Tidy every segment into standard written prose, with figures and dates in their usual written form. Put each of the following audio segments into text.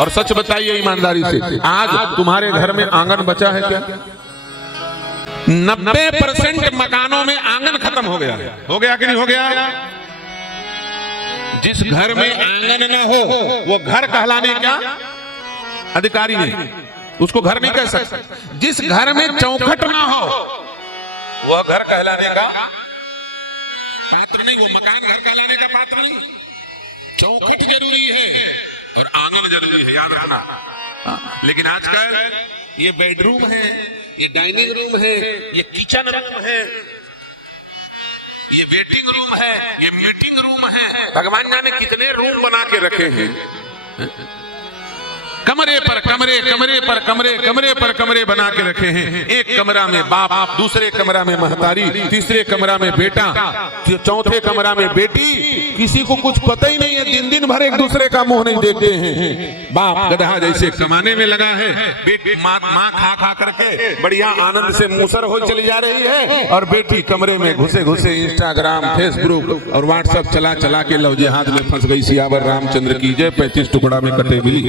और सच बताइए ईमानदारी से, आज तुम्हारे घर में आंगन बचा है क्या? 90% मकानों में आंगन खत्म हो गया है। हो गया कि नहीं हो गया? जिस घर में आंगन ना हो वो घर कहलाने क्या अधिकारी नहीं, उसको घर नहीं कह सकते। जिस घर में चौखट ना हो वह घर कहलाने का पात्र नहीं, वो मकान घर कहलाने का पात्र नहीं। चौखट जरूरी है और आंगन जरूरी है, याद रखना। लेकिन आजकल ये बेडरूम है, ये डाइनिंग रूम है, ये किचन रूम है, ये वेटिंग रूम है, ये मीटिंग रूम है, भगवान जाने कितने रूम बना के रखे हैं। कमरे पर कमरे, कमरे पर कमरे, कमरे पर कमरे बना के रखे हैं। एक कमरा में बाप, दूसरे कमरा में महतारी, तीसरे कमरा में बेटा, चौथे कमरा में बेटी। किसी को कुछ पता ही नहीं है, दिन दिन भर एक दूसरे का मुंह नहीं देखते हैं। बाप गधा जैसे कमाने में लगा है, बेटी माँ खा खा करके बढ़िया आनंद से मूसर हो चली जा रही है, और बेटी कमरे में घुसे घुसे इंस्टाग्राम, फेसबुक और व्हाट्सएप चला चला के लव जिहाद में फंस गई। सियावर रामचंद्र की जय। 35 टुकड़ा में कटे मिली,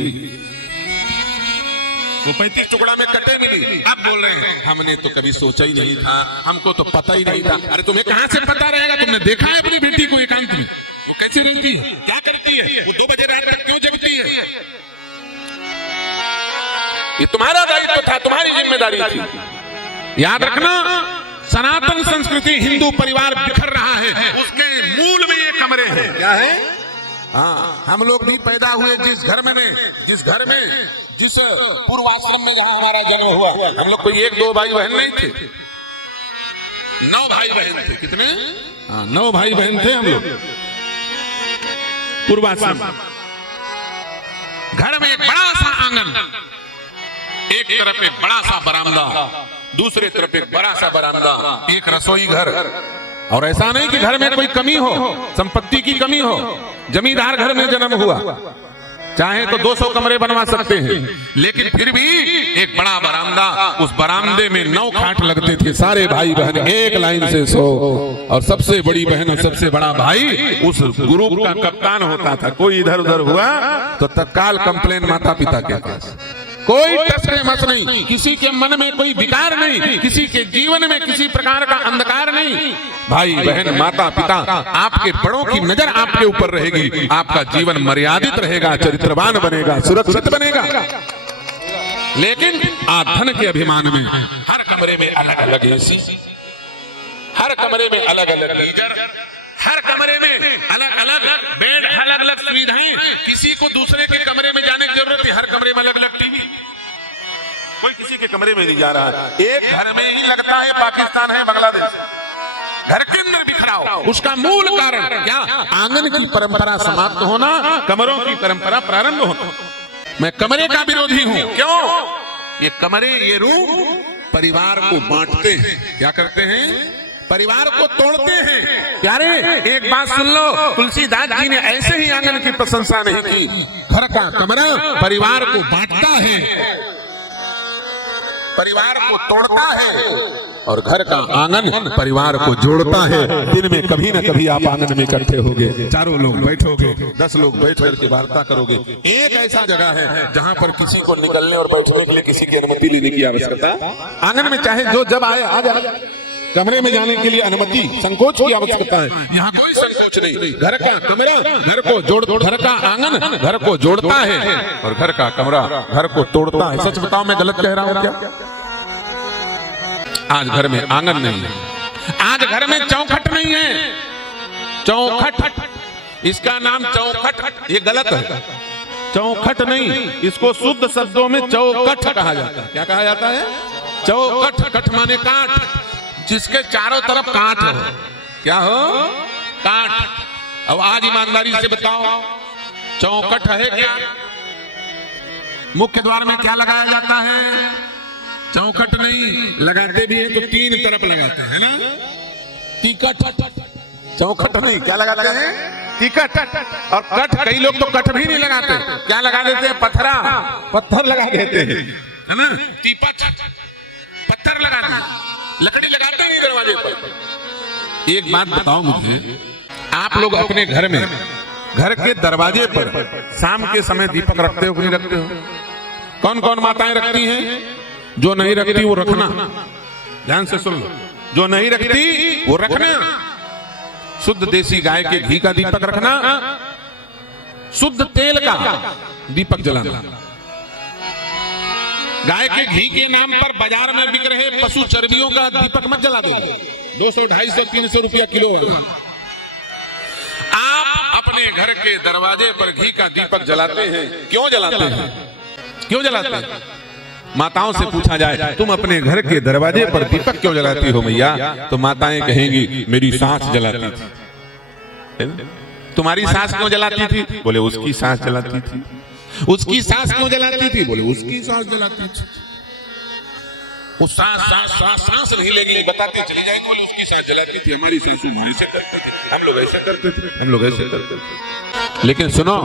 वो 35 टुकड़ा में कटे मिली। अब बोल रहे हैं हमने तो कभी सोचा ही नहीं था, हमको तो पता ही नहीं था। अरे तुम्हें कहां से पता रहेगा? तुमने देखा है अपनी बेटी को एकांत में? वो कैसे रहती है, क्या करती है, वो 2 बजे रात तक क्यों जगती है? ये तुम्हारा दायित्व था, तुम्हारी जिम्मेदारी थी। याद रखना, सनातन संस्कृति हिंदू परिवार बिखर रहा है, उसके मूल में ये कमरे हैं। क्या है? हाँ, हम लोग भी पैदा हुए जिस घर में जिस पूर्वाश्रम में जहां हमारा जन्म हुआ, हम लोग कोई 1-2 भाई बहन नहीं थे, 9 भाई बहन थे। कितने? 9 भाई बहन थे हम लोग पूर्वाश्रम। घर में एक बड़ा सा आंगन, एक तरफ एक बड़ा सा बरामदा, दूसरे तरफ एक बड़ा सा बरामदा, एक रसोई घर। और ऐसा नहीं कि घर में कोई कमी हो, संपत्ति की कमी हो। जमींदार घर में जन्म हुआ, चाहे तो 200 कमरे बनवा सकते हैं, लेकिन फिर भी एक बड़ा बरामदा, उस बरामदे में 9 खाट लगते थे। सारे भाई बहन एक लाइन से सो, और सबसे बड़ी बहन और सबसे बड़ा भाई उस ग्रुप का कप्तान होता था। कोई इधर उधर हुआ तो तत्काल कंप्लेन माता पिता के पास। कोई टसरे मस नहीं, किसी के मन में कोई विकार नहीं, किसी के जीवन में किसी प्रकार का अंधकार नहीं। भाई बहन, माता पिता, आपके बड़ों की नजर आपके ऊपर रहेगी, आपका जीवन मर्यादित रहेगा, चरित्रवान बनेगा, सुरक्षित बनेगा। लेकिन आज धन के अभिमान में हर कमरे में अलग अलग एसी, हर कमरे में अलग अलग गीजर, हर कमरे में अलग अलग बेड, अलग अलग सुविधाएं। किसी को दूसरे के कमरे में जाने की जरूरत है, हर कमरे में अलग अलग टीवी। कोई किसी के कमरे में नहीं जा रहा है, एक घर में ही लगता है पाकिस्तान है बांग्लादेश। घर के अंदर बिखराव, उसका मूल कारण क्या? आंगन की परंपरा समाप्त होना, कमरों की परंपरा प्रारंभ होना। मैं कमरे का विरोधी हूं। क्यों? ये कमरे, ये रूम परिवार को बांटते हैं। क्या करते हैं? परिवार को तोड़ते हैं। प्यारे, एक बात सुन लो, तुलसीदास जी ने ऐसे ही आंगन की प्रशंसा नहीं की। घर का कमरा परिवार को बांटता है, परिवार को तोड़ता है, और घर का आंगन परिवार को जोड़ता है। दिन में कभी न कभी आप आंगन में इकट्ठे होगे, 4 लोग बैठोगे, 10 लोग बैठ करके वार्ता करोगे। एक ऐसा जगह है जहां पर किसी को निकलने और बैठने के लिए किसी की अनुमति लेने की आवश्यकता। आंगन में चाहे जो जब आए आ जाए, कमरे में जाने के लिए अनुमति, संकोच की आवश्यकता है। यहाँ कोई संकोच नहीं। घर का कमरा घर को जोड़, घर का आंगन घर को जोड़ता है, और घर का कमरा घर को तोड़ता है। सच बताओ, मैं गलत कह रहा हूँ क्या? आज घर में आंगन नहीं है, आज घर में चौखट नहीं है। चौखट, इसका नाम चौखट, ये गलत है। चौखट नहीं, इसको शुद्ध शब्दों में चौकठ कहा जाता है। क्या कहा जाता है? चौकठ। कठ माने काट, जिसके चारों तरफ काट हो। क्या हो? काट। अब आज ईमानदारी से बताओ, चौखट है क्या? मुख्य द्वार में क्या लगाया जाता है? चौखट नहीं। लगाते भी है तो 3 तरफ लगाते हैं ना, टिकट। चौखट नहीं, क्या लगाते हैं? टिकट। और कट, कई लोग तो कट भी नहीं लगाते, क्या लगा देते हैं? पत्थरा, पत्थर लगा देते हैं, है ना? टीपट, पत्थर लगा देते, लकड़ी लगाते नहीं दरवाजे पर। एक बात बताओ मुझे, आप लोग अपने घर में घर के दरवाजे पर शाम के समय दीपक रखते हो कि नहीं रखते हो? कौन कौन माताएं रखती हैं? जो नहीं रखती वो रखना, ध्यान से सुन लो। जो नहीं रखती वो रखना। शुद्ध देसी गाय के घी का दीपक रखना, शुद्ध तेल का दीपक जलाना। गाय के घी के नाम पर बाजार में बिक रहे पशु चर्बियों का दीपक मत जला दो। 200, 250, 300 रुपया किलो। आप अपने घर के दरवाजे पर घी का दीपक जलाते हैं, क्यों जलाते हैं? क्यों जलाते हैं? माताओं से पूछा जाए तुम अपने घर के दरवाजे पर दीपक क्यों जलाती हो मैया, तो माताएं कहेंगी मेरी सास जलाती थी। तुम्हारी सास क्यों जलाती थी? बोले उसकी सास जलाती थी। उसकी सास क्यों जलाती थी? बोले उसकी सास जलाती थी। वो सास सास सास सास नहीं लेगी, बताते चले जाएंगे। बोले उसकी सास जलाती थी, हमारी सासू ऐसे करते थे, हम लोग ऐसे करते थे, हम लोग ऐसे करते थे। लेकिन सुनो,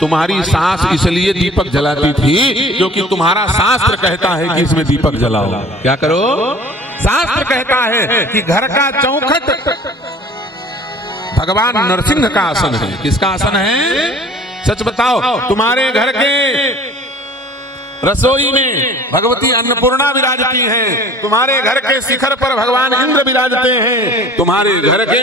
तुम्हारी सास इसलिए दीपक जलाती थी क्योंकि तुम्हारा शास्त्र कहता है कि इसमें दीपक जलाओ। क्या करो? शास्त्र कहता है कि घर का चौखट भगवान नरसिंह का आसन है। किसका आसन है? सच बताओ, तुम्हारे घर के रसोई में भगवती अन्नपूर्णा विराजती हैं, तुम्हारे घर के शिखर पर भगवान इंद्र विराजते हैं, तुम्हारे घर के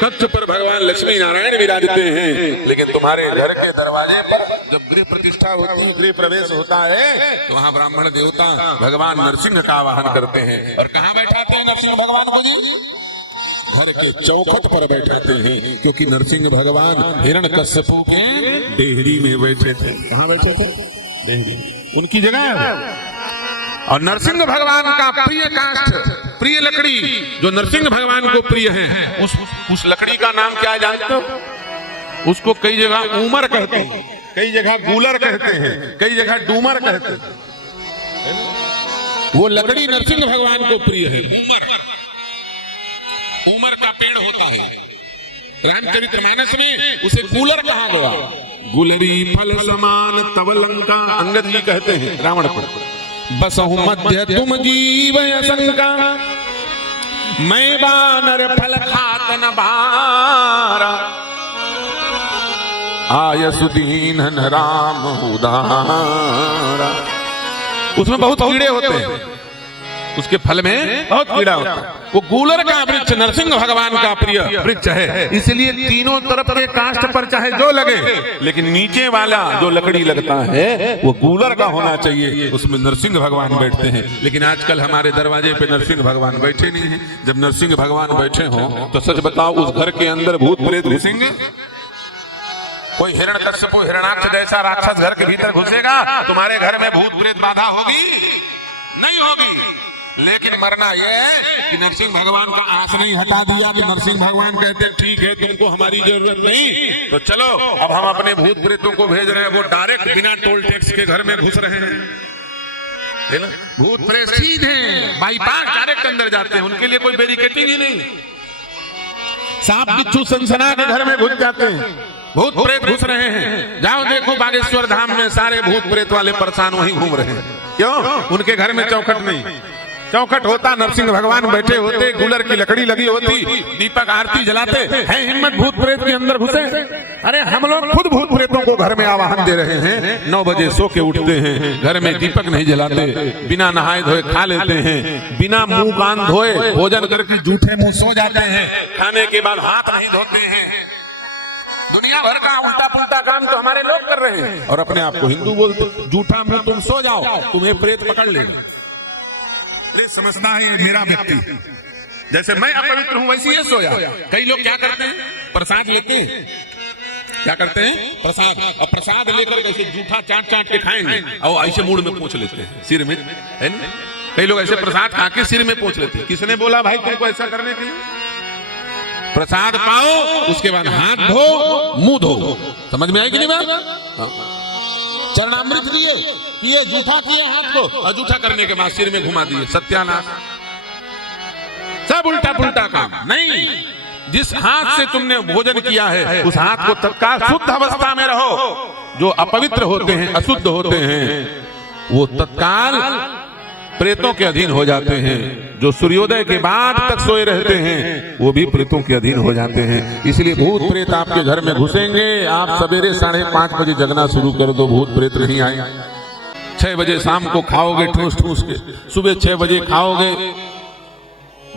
कक्ष पर भगवान लक्ष्मी नारायण विराजते हैं। लेकिन तुम्हारे घर के दरवाजे पर जब गृह प्रतिष्ठा होती है, गृह प्रवेश होता है, तो वहाँ ब्राह्मण देवता भगवान नरसिंह का आवाहन करते हैं। और कहाँ बैठाते हैं नरसिंह भगवान को जी? घर के चौखट पर बैठाते हैं, क्योंकि नरसिंह भगवान हिरण्यकश्यप के डेहरी में बैठे थे। कहाँ बैठे थे? डेहरी, उनकी जगह। और नरसिंह भगवान का प्रिय काष्ठ, प्रिय लकड़ी जो नरसिंह भगवान को प्रिय है, उस लकड़ी का नाम क्या है जानते हो? उसको कई जगह ऊमर कहते हैं, कई जगह गूलर कहते हैं, कई जगह डूमर कहते हैं। वो लकड़ी नरसिंह भगवान को प्रिय है। ऊमर का पेड़ होता है, रामचरितमानस में उसे गूलर कहा गया। गुलरी फल समान तव लंका, अंगद जी कहते हैं रावण को। बसहु मध्य तुम जीव शंका, मैं बानर फल खात न बारा, आयसु दीन राम उदारा। उसमें बहुत कीड़े होते हैं, उसके फल में बहुत कीड़ा होता है। वो गूलर का वृक्ष नरसिंह भगवान का प्रिय वृक्ष है, इसलिए तीनों तरफ के काष्ठ पर चाहे जो लगे, लेकिन नीचे वाला जो लकड़ी लगता है वो गूलर का होना चाहिए। उसमें नरसिंह भगवान बैठते हैं। लेकिन आजकल हमारे दरवाजे पे नरसिंह भगवान बैठे नहीं है। जब नरसिंह भगवान बैठे हो तो सच बताओ, उस घर के अंदर भूत प्रेत घुसेंगे? कोई हिरण्यकश्यप हिरण्याक्ष जैसा राक्षस घर के भीतर घुसेगा? तुम्हारे घर में भूत प्रेत बाधा होगी? नहीं होगी। लेकिन मरना यह है कि नरसिंह भगवान का आस नहीं हटा दिया कि नरसिंह भगवान कहते हैं ठीक है, तुमको हमारी जरूरत नहीं, तो चलो अब हम अपने भूत प्रेतों को भेज रहे हैं। वो डायरेक्ट बिना टोल टैक्स के घर में घुस रहे हैं, है ना? भूत प्रेत सीधे बाईपास डायरेक्ट अंदर जाते हैं, उनके लिए कोई बैरिकेडिंग ही नहीं। सांप बिच्छू सनसना के घर में घुस जाते हैं, भूत प्रेत घुस रहे हैं। जाओ देखो बागेश्वर धाम में सारे भूत प्रेत वाले परेशान वहीं घूम रहे हैं। क्यों? उनके घर में चौखट नहीं। चौखट होता, नरसिंह भगवान बैठे होते, गूलर की लकड़ी लगी होती, दीपक आरती जलाते हैं। हिम्मत भूत प्रेत के अंदर घुसे? अरे हम लोग खुद भूत प्रेतों को घर में आवाहन दे रहे हैं। 9 बजे सो के उठते हैं, घर में दीपक नहीं जलाते, बिना नहाए धोए खा लेते हैं, बिना मुंह कान धोए भोजन करके जूठे मुंह सो जाते हैं, खाने के बाद हाथ नहीं धोते हैं। दुनिया भर का उल्टा पुल्टा काम तो हमारे लोग कर रहे हैं और अपने आप को हिंदू बोलते। जूठा मुंह तुम सो जाओ, तुम्हें प्रेत पकड़ लेगा। समझना है मेरा व्यक्ति, जैसे मैं अपवित्र हूं वैसे ये सोया। कई लोग क्या करते हैं? प्रसाद लेते हैं। क्या करते हैं? प्रसाद। और प्रसाद लेकर कैसे जूठा चाट चाट के खाएंगे और ऐसे मूड में पोंछ लेते हैं सिर में, है ना? कई लोग ऐसे प्रसाद खा के सिर में पोंछ लेते हैं। किसने बोला भाई तुमको ऐसा करने के लिए? प्रसाद पाओ, उसके बाद हाथ धो, मुंह धो। समझ में आई कि नहीं बात? चरणामृत दिए, पिए, जूठा किए हाथ को, और जूठा करने के बाद सिर में घुमा दिए। सत्यानाश, सब उल्टा पुल्टा काम। नहीं, जिस हाथ से तुमने भोजन किया है उस हाथ को तत्काल शुद्ध अवस्था में रहो। जो अपवित्र होते हैं, अशुद्ध होते हैं, वो तत्काल प्रेतों के अधीन हो जाते हैं। जो सूर्योदय के बाद तक सोए रहते हैं वो भी प्रेतों के अधीन हो जाते हैं। इसलिए भूत प्रेत आपके घर में घुसेंगे, आप सवेरे 5:30 बजे जगना शुरू कर दो, भूत प्रेत नहीं आएंगे। 6 बजे शाम को खाओगे ठूस ठूस के, सुबह 6 बजे खाओगे,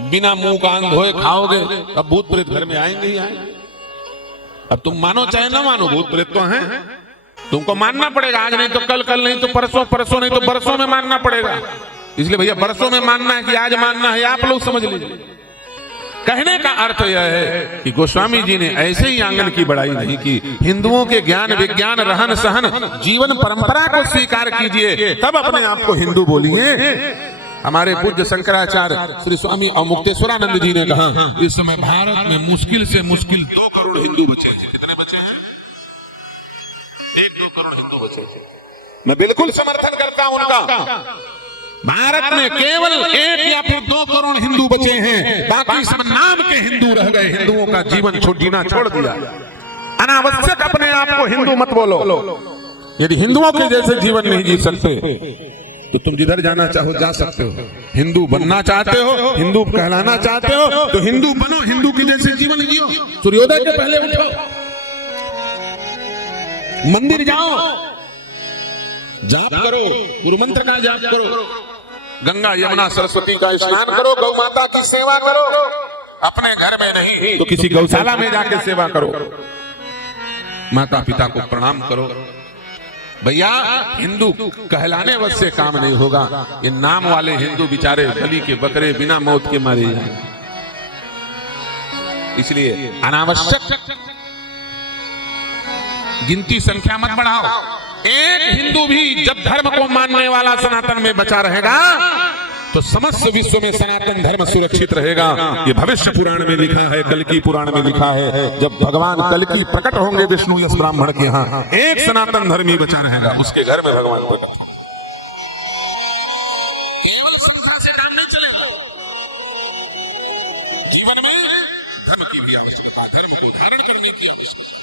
बिना मुंह कान धोए खाओगे, अब भूत प्रेत घर में आएंगे ही आएंगे। अब तुम मानो चाहे ना मानो, भूत प्रेत तो हैं, तुमको मानना पड़ेगा। आज नहीं तो कल, कल नहीं तो परसों, परसों नहीं तो बरसों में मानना पड़ेगा। इसलिए भैया बरसों में मानना है कि आज मानना है, आप लोग समझ लीजिए। कहने का अर्थ यह है कि गोस्वामी जी ने ऐसे ही आंगन की बड़ाई नहीं की। हिंदुओं के ज्ञान विज्ञान रहन सहन जीवन परंपरा को स्वीकार कीजिए, तब अपने आप को हिंदू बोलिए। हमारे पूज्य शंकराचार्य श्री स्वामी अवमुक्तेश्वरानंद जी ने कहा, इस समय भारत में मुश्किल से मुश्किल 2 करोड़ हिंदू बचे हैं। कितने बचे हैं? 1-2 करोड़ हिंदू बचे हैं। मैं बिल्कुल समर्थन करता हूं उनका। भारत में केवल 1 या फिर 2 करोड़ हिंदू बचे हैं, बाकी सब नाम के हिंदू रह गए। हिंदुओं का जीवन जीना छोड़ दिया। अनावश्यक अपने आप को हिंदू मत बोलो। यदि हिंदुओं के जैसे जीवन नहीं जी सकते तो तुम जिधर जाना चाहो जा सकते हो। हिंदू बनना चाहते हो, हिंदू कहलाना चाहते हो तो हिंदू बनो, हिंदू के जैसे जीवन जियो। सूर्योदय के पहले उठो, मंदिर जाओ, जाप करो, गुरु मंत्र का जाप करो, गंगा यमुना सरस्वती का स्नान करो, गौ माता की सेवा करो। अपने घर में नहीं तो किसी गौशाला में जाके सेवा करो, माता पिता को प्रणाम करो। भैया हिंदू कहलाने बस से काम नहीं होगा। ये नाम वाले हिंदू बेचारे बलि के बकरे बिना मौत के मारे जाए। इसलिए अनावश्यक गिनती संख्या मत बढ़ाओ। एक हिंदू भी जब धर्म को मानने वाला सनातन में बचा रहेगा तो समस्त विश्व में सनातन धर्म सुरक्षित रहेगा। ये भविष्य पुराण में लिखा है, कल्कि पुराण में लिखा है। जब भगवान कल्कि प्रकट होंगे विष्णु यश ब्राह्मण के यहाँ, एक सनातन धर्मी बचा रहेगा, उसके घर में भगवान प्रकट। केवल संख्या से काम नहीं चलेगा। जीवन में धर्म की भी आवश्यकता, धर्म को धारण करने की आवश्यकता।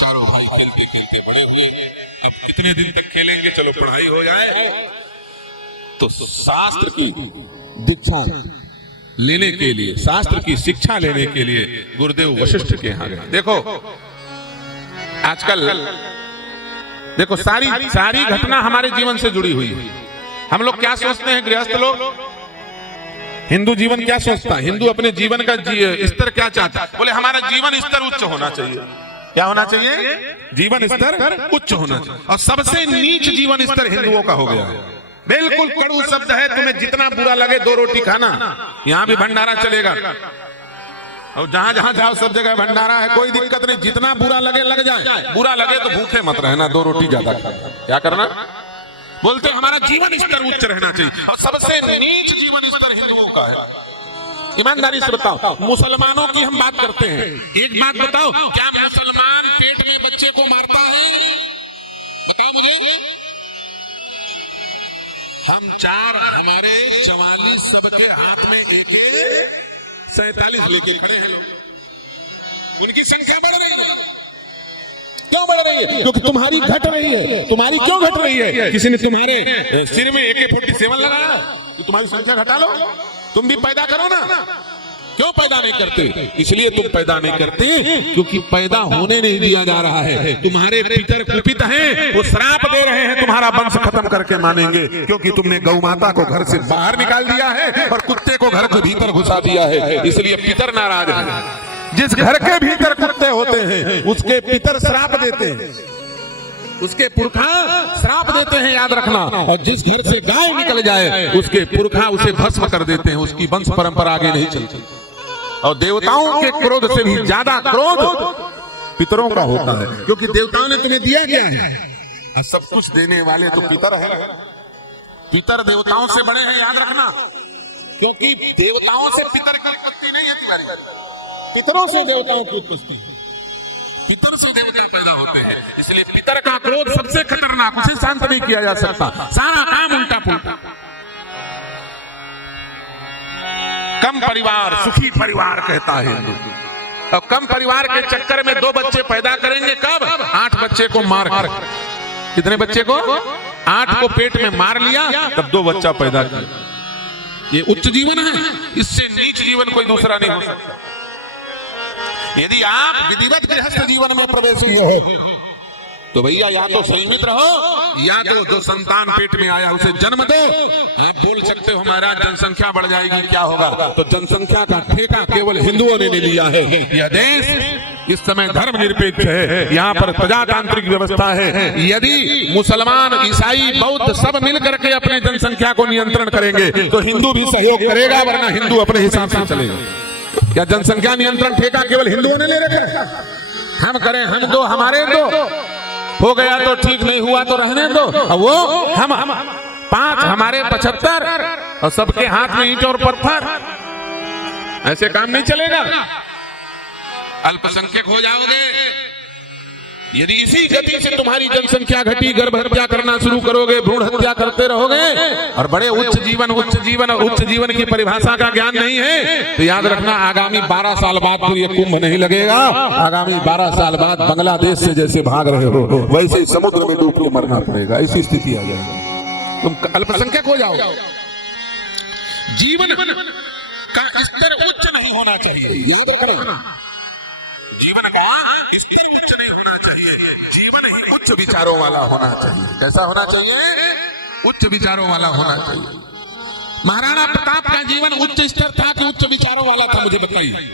चारों भाई खेलते खेलते बड़े हुए हैं, अब कितने दिन तक खेलेंगे, चलो पढ़ाई हो जाए। तो शास्त्र की दीक्षा लेने के लिए, शास्त्र की शिक्षा लेने के लिए गुरुदेव वशिष्ठ के यहाँ गए। देखो आजकल देखो सारी घटना हमारे जीवन से जुड़ी हुई है। हम लोग क्या सोचते हैं, गृहस्थ लोग, हिंदू जीवन क्या सोचता है, हिंदू अपने जीवन का स्तर क्या चाहता है? बोले हमारा जीवन स्तर उच्च होना चाहिए। क्या होना चाहिए? जीवन स्तर उच्च होना चाहिए। और सबसे नीच जीवन स्तर हिंदुओं का हो गया है। बिल्कुल कड़ू शब्द है, तुम्हें जितना बुरा लगे 2 रोटी खाना। यहाँ भी भंडारा चलेगा और जहां जहां जाओ सब जगह भंडारा है, कोई दिक्कत नहीं। जितना बुरा लगे लग जाए, बुरा लगे तो भूखे मत रहना, 2 रोटी ज्यादा खाना। क्या करना? बोलते हमारा जीवन स्तर उच्च रहना चाहिए और सबसे नीच जीवन स्तर हिंदुओं का है। ईमानदारी से बताओ, मुसलमानों की हम बात करते हैं, एक बात बताओ, क्या मुसलमान पेट में बच्चे को मारता है? बताओ मुझे। हम 4, हमारे 44 सबके हाथ में AK-47 लेके खड़े हैं लोग। उनकी संख्या बढ़ रही है। क्यों बढ़ रही है? क्योंकि तुम्हारी घट रही है। तुम्हारी क्यों घट रही है? किसी ने तुम्हारे सिर में AK-47 लगाया तो तुम्हारी संख्या घटा लो। तुम भी पैदा करो ना। क्यों पैदा नहीं करते? इसलिए तुम पैदा नहीं करते क्योंकि पैदा होने नहीं दिया जा रहा है। तुम्हारे पितर कुपित हैं, वो श्राप दे रहे हैं, तुम्हारा वंश खत्म करके मानेंगे, क्योंकि तुमने गौ माता को घर से बाहर निकाल दिया है और कुत्ते को घर के भीतर घुसा दिया है। इसलिए पितर नाराज है। जिस घर के भीतर कुत्ते होते हैं उसके पितर श्राप देते हैं, उसके पुरखा श्राप देते हैं, याद रखना। और जिस घर से गाय निकल जाए उसके पुरखा उसे भस्म कर देते हैं, उसकी वंश परंपरा आगे नहीं चलती। और देवताओं के क्रोध से भी ज्यादा क्रोध पितरों का होता है, क्योंकि देवताओं ने तुम्हें दिया क्या है? सब कुछ देने वाले तो पितर है। पितर देवताओं से बड़े हैं, याद रखना। क्योंकि देवताओं से पितर की उत्पत्ति नहीं है तिवारी, पितरों से देवताओं की उत्पत्ति। पितर से देवता पैदा होते हैं, इसलिए पितर का क्रोध सबसे खतरनाक, उसे शांत नहीं किया जा सकता। सारा काम उल्टा पुल्टा। कम परिवार सुखी परिवार कहता है हिंदू। और कम परिवार के चक्कर में 2 बच्चे पैदा करेंगे, कब? 8 बच्चे को मार कर। कितने बच्चे को? 8 को पेट में मार लिया, तब 2 बच्चा पैदा किया। ये उच्च जीवन है, इससे नीच जीवन कोई दूसरा नहीं हो सकता। यदि आप विधिवत गृहस्थ जीवन में प्रवेश किए हो तो भैया या तो संयमित रहो, या तो जो संतान पेट में आया उसे जन्म दो। आप बोल सकते हो महाराज जनसंख्या बढ़ जाएगी, क्या होगा? तो जनसंख्या का ठेका केवल हिंदुओं ने ले लिया है। यह देश इस समय धर्मनिरपेक्ष है, यहाँ पर प्रजातांत्रिक व्यवस्था है। यदि मुसलमान, ईसाई, बौद्ध सब मिल करके अपने जनसंख्या को नियंत्रण करेंगे तो हिंदू भी सहयोग करेगा, वरना हिंदू अपने हिसाब से चलेगा। क्या जनसंख्या नियंत्रण ठेका केवल हिंदुओं ने ले रखा? हम करें, हम दो, हमारे दो, हो गया तो ठीक, नहीं हुआ तो रहने दो। वो हम 5, हमारे 75 और सबके हाथ में ईंट और पत्थर, ऐसे काम नहीं चलेगा। अल्पसंख्यक हो जाओगे। यदि इसी गति से तुम्हारी जनसंख्या घटी, गर्भ हत्या करना शुरू करोगे, भ्रूण हत्या करते रहोगे और बड़े उच्च जीवन की परिभाषा का ज्ञान नहीं है, तो याद रखना आगामी 12 साल बाद फिर ये कुंभ नहीं लगेगा। आगामी 12 साल बाद बांग्लादेश से जैसे भाग रहे हो वैसे समुद्र में डूब के मरना पड़ेगा, ऐसी स्थिति आ जाएगी। तुम अल्पसंख्यक हो जाओ। जीवन का स्तर उच्च नहीं होना चाहिए, याद रखना। जीवन का स्तर उच्च नहीं होना चाहिए, जीवन ही उच्च विचारों वाला होना चाहिए। कैसा होना चाहिए? उच्च विचारों वाला होना चाहिए। महाराणा प्रताप का जीवन उच्च स्तर था कि उच्च विचारों वाला था? मुझे बताइए।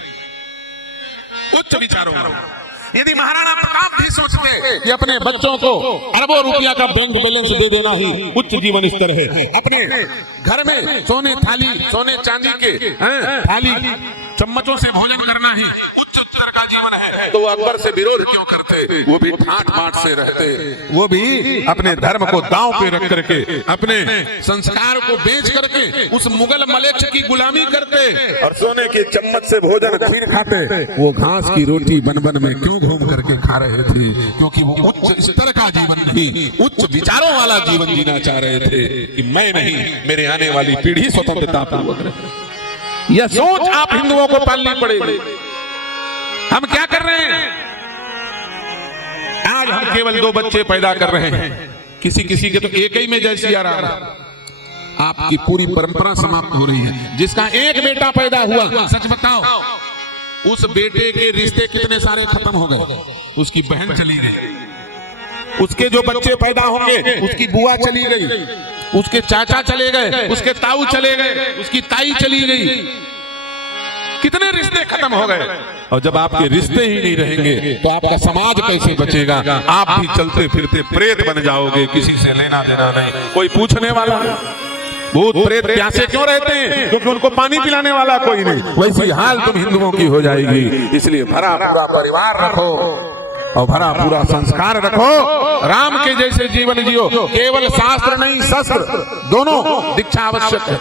उच्च विचारों वाला। यदि महाराणा प्रताप भी सोचते कि अपने बच्चों को अरबों रुपया का बैंक बैलेंस दे देना ही उच्च जीवन स्तर है, अपने घर में सोने चांदी के थाली चम्मचों से भोजन करना ही उच्च स्तर का जीवन है, तो वो अकबर से विरोध क्यों करते? वो भी ठाट बाट से रहते, वो भी अपने धर्म को दांव पे रख करके, अपने संस्कार को बेच करके उस मुगल मलेच्छ की गुलामी करते और सोने के चम्मच से भोजन खीर खाते। वो घास की रोटी बन बन में क्यों घूम करके खा रहे थे? क्योंकि वो उच्च स्तर का जीवन नहीं, उच्च विचारों वाला जीवन जीना चाह रहे थे कि मैं नहीं, मेरे आने वाली पीढ़ी स्वतंत्रता पूर्वक रहे। यह सोच आप हिंदुओं को पालनी पड़ेगी। हम क्या कर रहे हैं? आज हम केवल 2 बच्चे पैदा कर रहे हैं, किसी के तो एक ही में जय सिया राम। आपकी पूरी परंपरा समाप्त हो रही है। जिसका एक बेटा पैदा हुआ, सच बताओ, उस बेटे के रिश्ते कितने सारे खत्म हो गए। उसकी बहन चली गई, उसके जो बच्चे पैदा होंगे उसकी बुआ चली गई, उसके चाचा चले गए, उसके ताऊ चले गए, उसकी ताई चली गई, कितने रिश्ते खत्म हो गए। और जब आपके रिश्ते ही नहीं रहेंगे तो आपका समाज कैसे बचेगा? आप भी चलते फिरते प्रेत बन जाओगे, किसी से लेना देना नहीं, कोई पूछने वाला नहीं। भूत प्रेत प्यासे क्यों रहते हैं? क्योंकि उनको पानी पिलाने वाला कोई नहीं। वैसी हाल तुम हिंदुओं की हो जाएगी। इसलिए भरा पूरा परिवार रखो और भरा पूरा संस्कार रखो, राम के जैसे जीवन जियो। केवल शास्त्र नहीं, शस्त्र दोनों दीक्षा आवश्यक है।